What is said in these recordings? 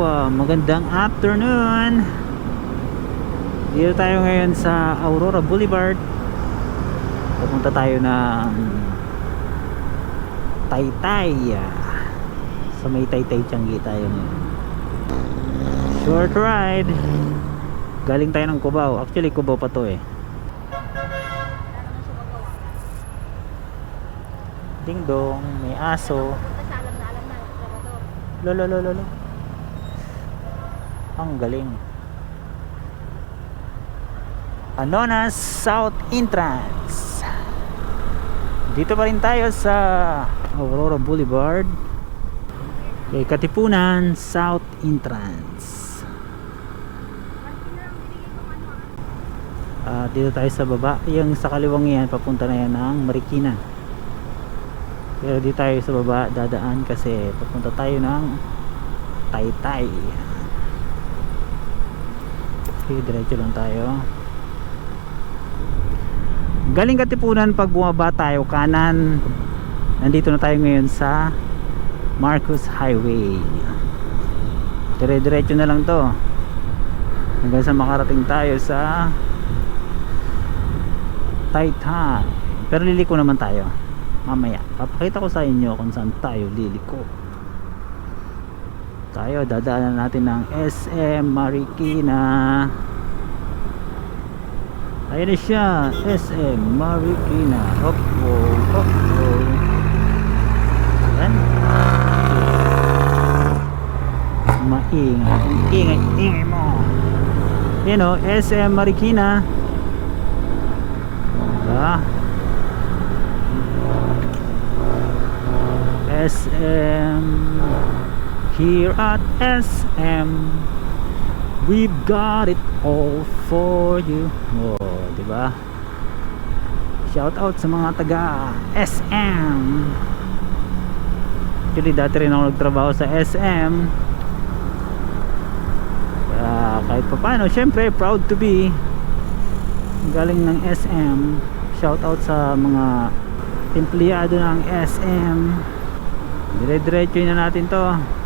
uh, magandang afternoon. Dito tayo ngayon sa Aurora Boulevard. Pupunta tayo ng Taytay. ah. Sa may Taytay Tianggi tayo ngayon. Short ride. Galing tayo ng Cubao. Actually, Cubao pa to eh. Ding dong, may aso. Lolo, lolo, lolo. Ang galing. Anonas South Entrance. Dito pa rin tayo sa Aurora Boulevard. Kay Katipunan South Entrance. Ah, dito tayo sa baba. Yung sa kaliwang yan, papunta na yan ng Marikina. Pero di tayo sa baba dadaan kasi papunta tayo ng Taytay. Okay, diretso lang tayo. Galing Katipunan pag bumaba tayo kanan. Nandito na tayo ngayon sa Marcos Highway. Dire-diretso na lang to. Hanggang sa makarating tayo sa Taytay. Pero liliko naman tayo mamaya papakita ko sa inyo kung saan tayo liliko tayo dadaanan natin ng SM Marikina. Ayun na siya SM Marikina. Op oh, op oh. yan maingay ingay ingay mo. Yan o SM Marikina. Diba? SM Here at SM We've got it all for you. Oh, di ba? Shout out sa mga taga SM Actually dati rin ako nagtrabaho sa SM Kaya kahit pa paano Syempre proud to be Galing ng SM Shout out sa mga empleyado ng SM dire-diretso na natin to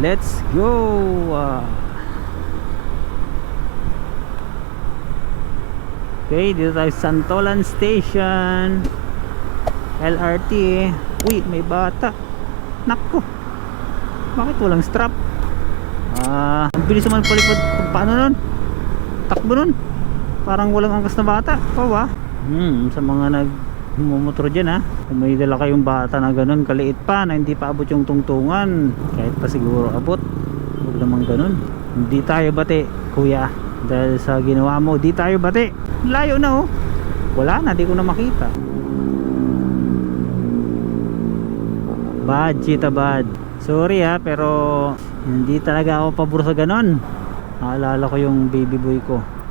let's go Ah. okay dito tayo sa Santolan Station. LRT uy may bata. Nakko bakit walang strap? Ah ang bilis naman palipad paano nun? Takbo nun. Parang walang angkas na bata. Pa hmm sa mga nag mumotor dyan ha? Kung may dala kayong bata na ganun kaliit pa na hindi pa abot yung tungtungan kahit pa siguro abot huwag naman ganun. Hindi tayo bate kuya. Dahil sa ginawa mo di tayo bate layo na oh. Wala na di ko na makita. Bad chita bad. Sorry ha pero hindi talaga ako pabor sa ganun. Naalala ko yung baby boy ko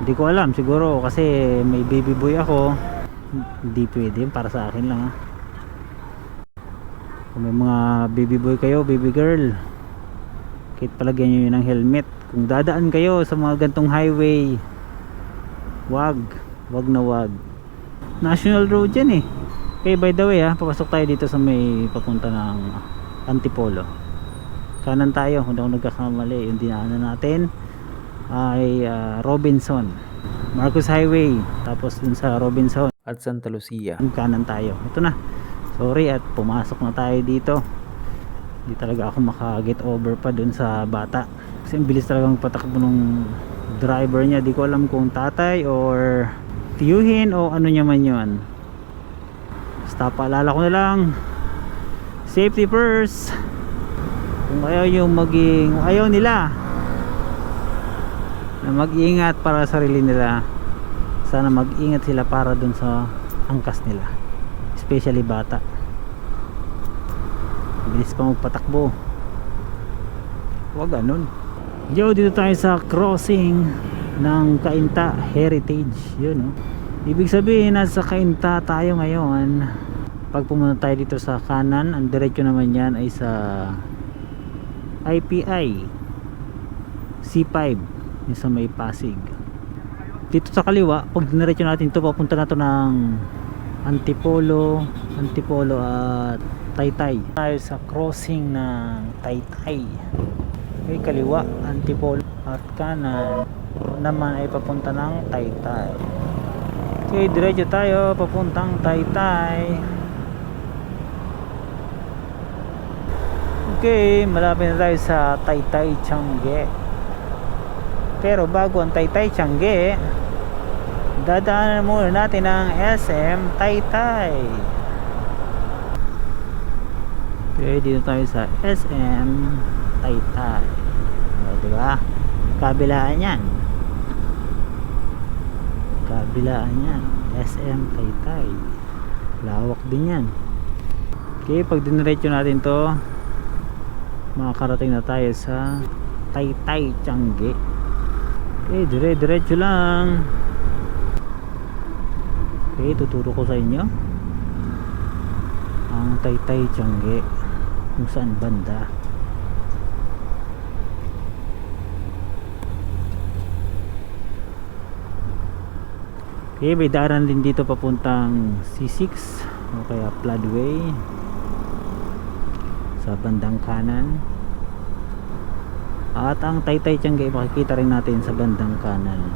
hindi ko alam siguro kasi may baby boy ako. Hindi pwede para sa akin lang ha kung may mga baby boy kayo baby girl kahit palagyan nyo yun ng helmet kung dadaan kayo sa mga gantong highway wag wag na wag. National road yan eh. Okay by the way ha papasok tayo dito sa may papunta ng Antipolo. Kanan tayo kung ako nagkakamali yung dinaanan natin ay ah, Robinson. Marcos Highway tapos dun sa Robinson. At Santa Lucia. yung kanan tayo. Ito na. Sorry at pumasok na tayo dito. Hindi talaga ako maka-get over pa dun sa bata. Kasi ang bilis talagang patakbo nung driver niya. Di ko alam kung tatay or tiyuhin o ano niya man yun. Basta paalala ko na lang. Safety first. Kung ayaw yung maging ayaw nila na mag-ingat para sa sarili nila. Sana mag-ingat sila para dun sa angkas nila. Especially bata. Bilis pa magpatakbo. Huwag ganun. Yo dito tayo sa crossing ng Kainta Heritage. Yun oh. ibig sabihin nasa Kainta tayo ngayon. Pag pumunta tayo dito sa kanan ang diretso naman yan ay sa IPI C5 yung sa may Pasig dito sa kaliwa pag diniretso natin to papunta na to ng Antipolo Antipolo at Taytay. Tayo sa crossing ng Taytay. Okay, kaliwa, Antipolo at kanan naman ay papunta ng Taytay. Okay, diretso tayo papuntang Taytay. Okay, malapit na tayo sa Taytay Changge. Pero bago ang Taytay Changge, dadaanan muna natin ang SM Taytay. Okay, dito tayo sa SM Taytay. O, di ba? Kabilaan yan. Kabilaan yan. SM Taytay. Lawak din yan. Okay, pag diniretso natin to, makakarating na tayo sa Taytay Tiangge. Okay, dire-diretso lang. Okay, tuturo ko sa inyo ang Taytay Tiangge kung saan banda. Okay, may daanan din dito papuntang C6 o kaya Floodway sa bandang kanan. At ang Taytay Tiangge makikita rin natin sa bandang kanan.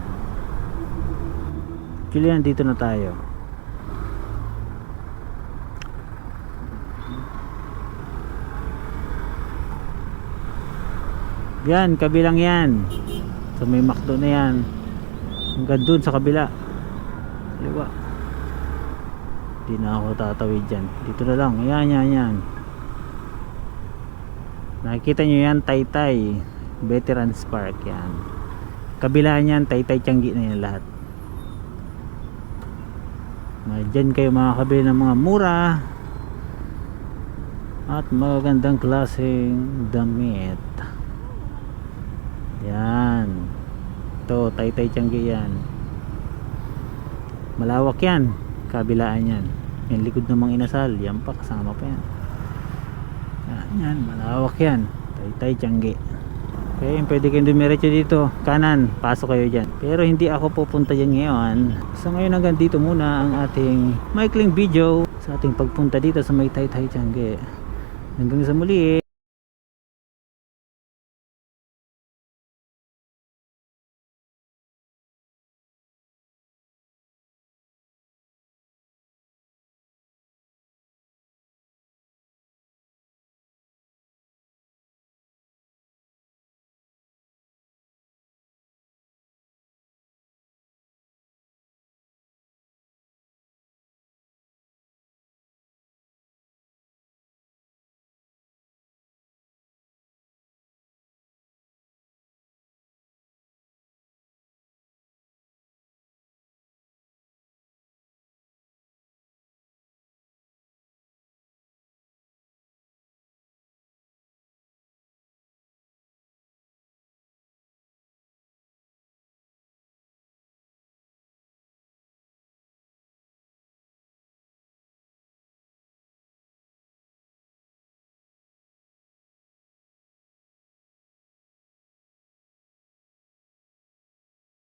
Julian, dito na tayo. Yan, kabilang yan. So may McDo na yan. Hanggang dun sa kabila. Liwa. Hindi na ako tatawid dyan. Dito na lang. Yan, yan, yan. Nakikita nyo yan, Taytay. Veterans Park yan. Kabila niyan, Taytay Tianggi na yan lahat. Mga Dyan kayo makakabili ng mga mura at magagandang klaseng damit. Yan. Ito, Taytay Tianggi yan. Malawak yan. Kabilaan yan. Yung likod ng mga inasal, yan pa, kasama pa yan. Yan, yan, malawak yan. Taytay Tianggi. Okay, pwede kayong dumiretso dito. Kanan, pasok kayo dyan. Pero hindi ako pupunta dyan ngayon. So ngayon hanggang dito muna ang ating maikling video sa ating pagpunta dito sa may Taytay Tiangge. Hanggang sa muli.